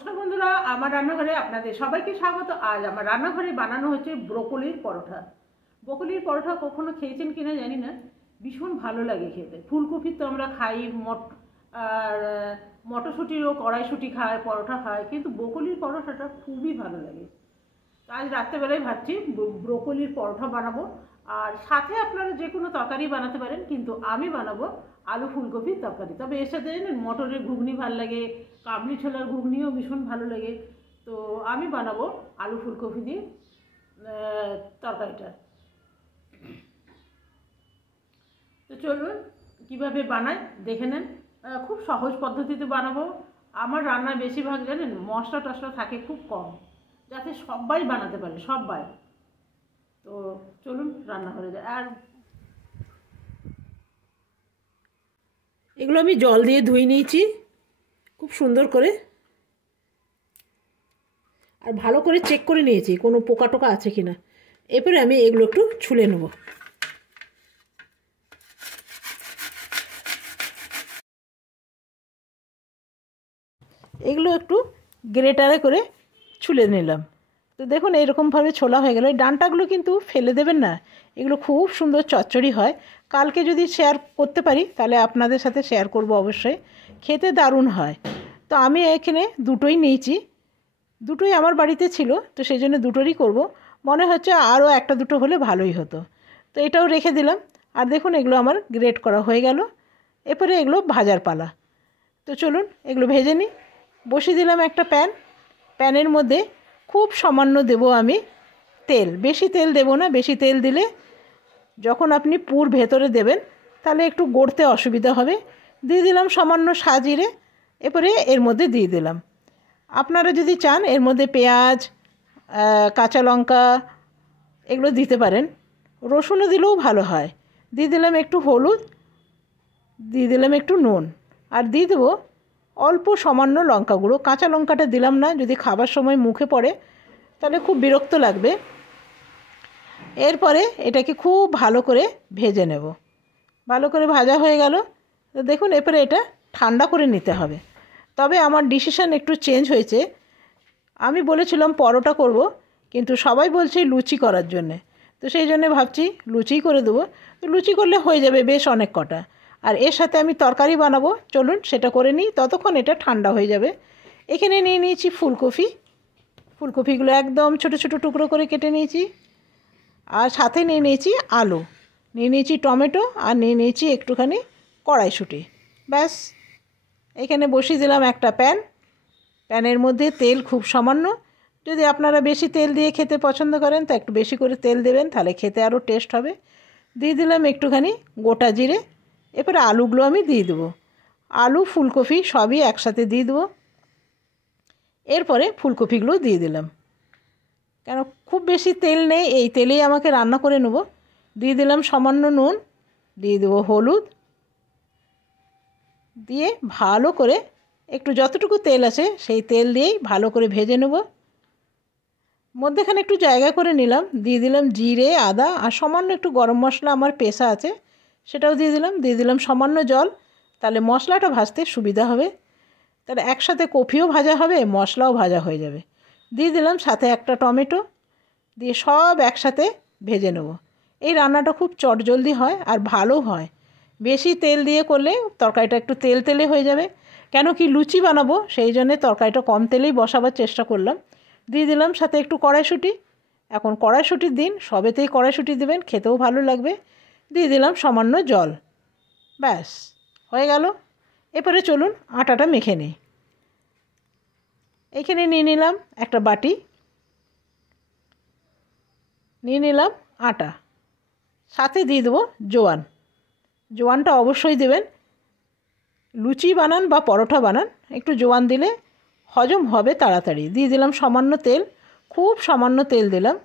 নমস্কার বন্ধুরা, আমার রান্নাঘরে আপনাদের সবাইকে স্বাগত। আজ আমার রান্নাঘরে বানানো হচ্ছে ব্রোকলির পরোটা। ব্রোকলির পরোটা কখনো খেয়েছেন কিনা জানি না, ভীষণ ভালো লাগে খেতে। ফুলকপির তো আমরা খাই, আর মটরশুঁটিরও কড়াইশুঁটি খায়, পরোটা খায়, কিন্তু ব্রোকলির পরোটাটা খুবই ভালো লাগে। আজ রাত্রেবেলায় ভাবছি ব্রোকলির পরোটা বানাবো, আর সাথে আপনারা যে কোনো তরকারি বানাতে পারেন, কিন্তু আমি বানাবো আলু ফুলকপির তরকারি। তবে এর সাথে জানেন মটরের ঘুগনি ভালো লাগে, কাবলি ছোলার ঘুগনিও ভীষণ ভালো লাগে। তো আমি বানাবো আলু ফুলকপি দিয়ে তরকারিটা। তো চলুন কীভাবে বানাই দেখে নেন। খুব সহজ পদ্ধতিতে বানাবো। আমার রান্নায় বেশিরভাগ জানেন মশলা টশলা থাকে খুব কম, যাতে সবাই বানাতে পারে, সবাই। তো চলুন রান্নাঘরে যাই। আর এগুলো আমি জল দিয়ে ধুয়ে নিয়েছি খুব সুন্দর করে, আর ভালো করে চেক করে নিয়েছি কোনো পোকা টোকা আছে কিনা। এরপরে আমি এগুলো একটু ছুলে নেব। এগুলো একটু গ্রেটারে করে ছুলে নিলাম। তো দেখুন এইরকমভাবে ছোলা হয়ে গেল। এই ডাঁটাগুলো কিন্তু ফেলে দেবেন না, এগুলো খুব সুন্দর চচ্চড়ি হয়। কালকে যদি শেয়ার করতে পারি তাহলে আপনাদের সাথে শেয়ার করব অবশ্যই, খেতে দারুণ হয়। তো আমি এখানে দুটোই নিয়েছি, দুটোই আমার বাড়িতে ছিল, তো সেই জন্য দুটোরই করব। মনে হচ্ছে আরও একটা দুটো হলে ভালোই হতো। তো এটাও রেখে দিলাম। আর দেখুন এগুলো আমার গ্রেট করা হয়ে গেল। এরপরে এগুলো ভাজার পালা। তো চলুন এগুলো ভেজে নিই। বসিয়ে দিলাম একটা প্যানের মধ্যে খুব সামান্য দেব আমি তেল, বেশি তেল দেব না। বেশি তেল দিলে যখন আপনি পুর ভেতরে দেবেন তাহলে একটু গড়তে অসুবিধা হবে। দিয়ে দিলাম সামান্য সাজিরে। এরপরে এর মধ্যে দিয়ে দিলাম, আপনারা যদি চান এর মধ্যে পেঁয়াজ, কাঁচা লঙ্কা এগুলো দিতে পারেন, রসুনও দিলেও ভালো হয়। দিয়ে দিলাম একটু হলুদ, দিয়ে দিলাম একটু নুন, আর দিয়ে দেবো অল্প সামান্য লঙ্কা গুঁড়ো। কাঁচা লঙ্কাটা দিলাম না, যদি খাবার সময় মুখে পড়ে তাহলে খুব বিরক্ত লাগবে। এরপরে এটাকে খুব ভালো করে ভেজে নেব। ভালো করে ভাজা হয়ে গেল। তো দেখুন এরপরে এটা ঠান্ডা করে নিতে হবে। তবে আমার ডিসিশন একটু চেঞ্জ হয়েছে। আমি বলেছিলাম পরোটা করব, কিন্তু সবাই বলছে লুচি করার জন্যে। তো সেই জন্যে ভাবছি লুচিই করে দেবো। তো লুচি করলে হয়ে যাবে বেশ অনেক কটা। আর এর সাথে আমি তরকারি বানাবো, চলুন সেটা করে নিই, ততক্ষণ এটা ঠান্ডা হয়ে যাবে। এখানে নিয়ে নিয়েছি ফুলকপিগুলো একদম ছোট ছোট টুকরো করে কেটে নিয়েছি। আর সাথে নিয়ে নিয়েছি আলু, নিয়ে নিয়েছি টমেটো, আর নিয়ে নিয়েছি একটুখানি কড়াইশুঁটি। ব্যাস, এখানে বসিয়ে দিলাম একটা প্যানের মধ্যে তেল খুব সামান্য। যদি আপনারা বেশি তেল দিয়ে খেতে পছন্দ করেন তো একটু বেশি করে তেল দেবেন, তাহলে খেতে আরও টেস্ট হবে। দিয়ে দিলাম একটুখানি গোটা জিরে। এরপরে আলুগুলো আমি দিয়ে দেবো, আলু ফুলকপি সবই একসাথে দিয়ে দেবো। এরপরে ফুলকপিগুলো দিয়ে দিলাম, কেন খুব বেশি তেল নেই, এই তেলেই আমাকে রান্না করে নেব। দিয়ে দিলাম সামান্য নুন, দিয়ে দেবো হলুদ, দিয়ে ভালো করে একটু যতটুকু তেল আছে সেই তেল দিয়েই ভালো করে ভেজে নেব। মধ্যেখানে একটু জায়গা করে নিলাম, দিয়ে দিলাম জিরে, আদা, আর সামান্য একটু গরম মশলা আমার পেশা আছে সেটাও দিয়ে দিলাম সামান্য জল, তাহলে মশলাটা ভাজতে সুবিধা হবে। তাহলে একসাথে কপিও ভাজা হবে, মশলাও ভাজা হয়ে যাবে। দিয়ে দিলাম সাথে একটা টমেটো, দিয়ে সব একসাথে ভেজে নেব। এই রান্নাটা খুব চটজলদি হয় আর ভালো হয়। বেশি তেল দিয়ে করলে তরকারিটা একটু তেল তেলে হয়ে যাবে, কেন কি লুচি বানাবো সেই জন্যে তরকারিটা কম তেলেই বসাবার চেষ্টা করলাম। দিয়ে দিলাম সাথে একটু কড়াইশুঁটি। এখন কড়াইশুঁটির দিন, সবেতেই কড়াইশুঁটি দেবেন, খেতেও ভালো লাগবে। দিয়ে দিলাম সামান্য জল। ব্যাস হয়ে গেল। এরপরে চলুন আটাটা মেখে নিই। এখানে নিয়ে নিলাম একটা বাটি, নিয়ে নিলাম আটা, সাথে দিয়ে দেবো জোয়ানটা অবশ্যই দেবেন। লুচি বানান বা পরোটা বানান, একটু জোয়ান দিলে হজম হবে তাড়াতাড়ি। দিয়ে দিলাম সামান্য তেল, খুব সামান্য তেল দিলাম।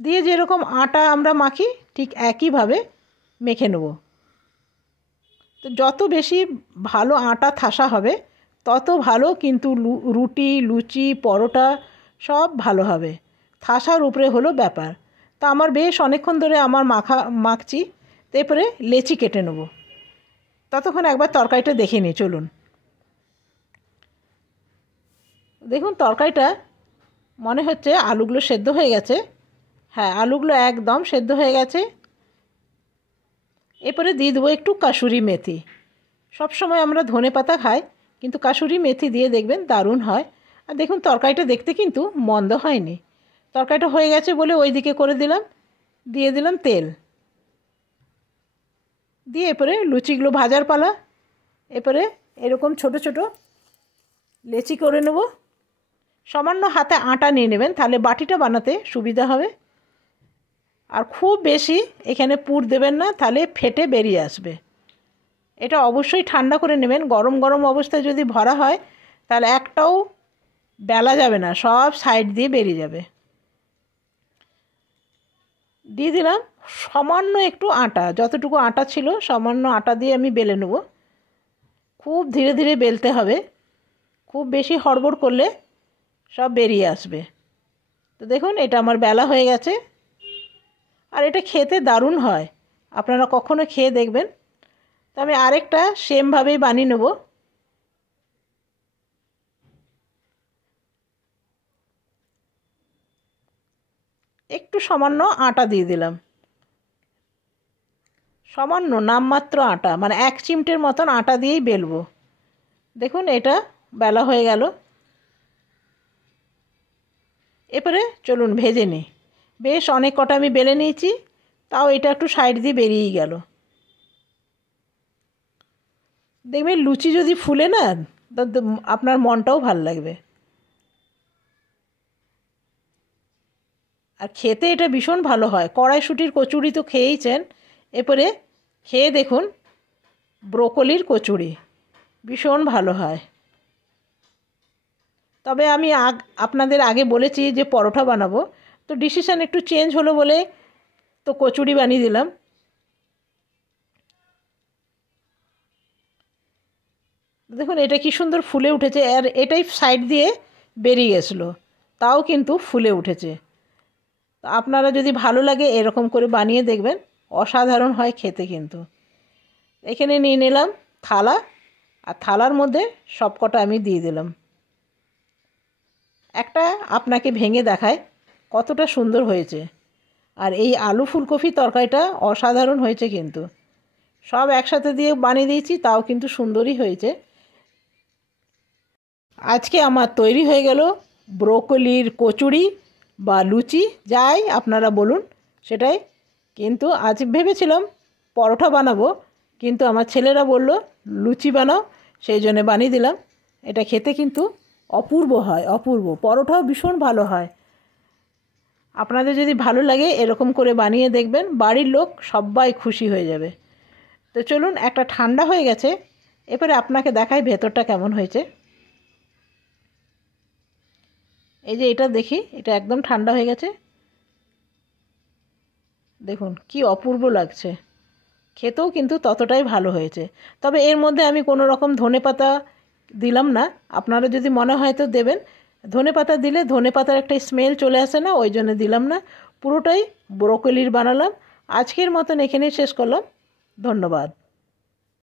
দিয়ে যেরকম আটা আমরা মাখি ঠিক একইভাবে মেখে নেব। তো যত বেশি ভালো আটা ঠাসা হবে তত ভালো, কিন্তু রুটি, লুচি, পরোটা সব ভালো হবে। ঠাসার উপরে হলো ব্যাপার। তো আমার বেশ অনেকক্ষণ ধরে আমার মাখছি। তারপরে লেচি কেটে নেব। ততক্ষণ একবার তরকারিটা দেখে নিই, চলুন। দেখুন তরকারিটা মনে হচ্ছে আলুগুলো সেদ্ধ হয়ে গেছে। হ্যাঁ, আলুগুলো একদম সেদ্ধ হয়ে গেছে। এরপরে দিয়ে দেবো একটু কাসুরি মেথি। সবসময় আমরা ধনেপাতা খাই, কিন্তু কাসুরি মেথি দিয়ে দেখবেন দারুণ হয়। আর দেখুন তরকারিটা দেখতে কিন্তু মন্দ হয়নি। তরকারিটা হয়ে গেছে বলে ওই দিকে করে দিলাম, দিয়ে দিলাম তেল, দিয়ে এরপরে লুচিগুলো ভাজার পালা। এরপরে এরকম ছোট ছোট লেচি করে নেব। সামান্য হাতে আটা নিয়ে নেবেন, তাহলে বাটিটা বানাতে সুবিধা হবে। আর খুব বেশি এখানে পুর দেবেন না, তাহলে ফেটে বেরিয়ে আসবে। এটা অবশ্যই ঠান্ডা করে নেবেন। গরম গরম অবস্থায় যদি ভরা হয় তাহলে একটাও বেলা যাবে না, সব সাইড দিয়ে বেরিয়ে যাবে। দিয়ে দিলাম সামান্য একটু আটা, যতটুকু আটা ছিল সামান্য আটা দিয়ে আমি বেলে নেব। খুব ধীরে ধীরে বেলতে হবে, খুব বেশি হড়বড় করলে সব বেরিয়ে আসবে। তো দেখুন এটা আমার বেলা হয়ে গেছে। আর এটা খেতে দারুণ হয়, আপনারা কখনো খেয়ে দেখবেন। তো আমি আরেকটা সেমভাবেই বানিয়ে নেব। একটু সামান্য আটা দিয়ে দিলাম, সামান্য নামমাত্র আটা, মানে 1 চিমটের মতন আটা দিয়েই বেলবো। দেখুন এটা বেলা হয়ে গেল। এরপরে চলুন ভেজে নিই। বেশ অনেক কটা আমি বেলে নিয়েছি, তাও এটা একটু সাইড দিয়ে বেরিয়েই গেল। দেখবেন লুচি যদি ফুলে না, তো আপনার মনটাও ভাল লাগবে। আর খেতে এটা ভীষণ ভালো হয়। কড়াইশুঁটির কচুরি তো খেয়েইছেন, এরপরে খেয়ে দেখুন ব্রোকলির কচুরি, ভীষণ ভালো হয়। তবে আমি আপনাদের আগে বলেছি যে পরোটা বানাবো, তো ডিসিশান একটু চেঞ্জ হলো বলে তো কচুরি বানিয়ে দিলাম। দেখুন এটা কি সুন্দর ফুলে উঠেছে, আর এটাই সাইড দিয়ে বেরিয়ে গেছিলো, তাও কিন্তু ফুলে উঠেছে। তো আপনারা যদি ভালো লাগে এরকম করে বানিয়ে দেখবেন, অসাধারণ হয় খেতে কিন্তু। এখানে নিয়ে নিলাম থালা, আর থালার মধ্যে সব কটা আমি দিয়ে দিলাম। একটা আপনাকে ভেঙে দেখায় কতটা সুন্দর হয়েছে। আর এই আলু ফুলকপি তরকারিটা অসাধারণ হয়েছে কিন্তু। সব একসাথে দিয়ে বানিয়ে দিয়েছি, তাও কিন্তু সুন্দরই হয়েছে। আজকে আমার তৈরি হয়ে গেল ব্রোকলির কচুরি বা লুচি, যাই আপনারা বলুন সেটাই। কিন্তু আজ ভেবেছিলাম পরোটা বানাবো, কিন্তু আমার ছেলেরা বলল লুচি বানাও, সেই জন্য বানিয়ে দিলাম। এটা খেতে কিন্তু অপূর্ব হয়, অপূর্ব। পরোটাও ভীষণ ভালো হয়। আপনাদের যদি ভালো লাগে এরকম করে বানিয়ে দেখবেন, বাড়ির লোক সবাই খুশি হয়ে যাবে। তো চলুন, একটা ঠান্ডা হয়ে গেছে, এরপরে আপনাকে দেখাই ভেতরটা কেমন হয়েছে। এই যে এটা দেখি, এটা একদম ঠান্ডা হয়ে গেছে। দেখুন কি অপূর্ব লাগছে, খেতেও কিন্তু ততটাই ভালো হয়েছে। তবে এর মধ্যে আমি কোনো রকম ধনেপাতা দিলাম না, আপনারা যদি মনে হয় তো দেবেন। ধনেপাতা দিলে ধনেপাতার একটা স্মেল চলে আসে না, ওই জন্য দিলাম না। পুরোটাই ব্রোকলির বানালাম। আজকের মতন এখানেই শেষ করলাম। ধন্যবাদ।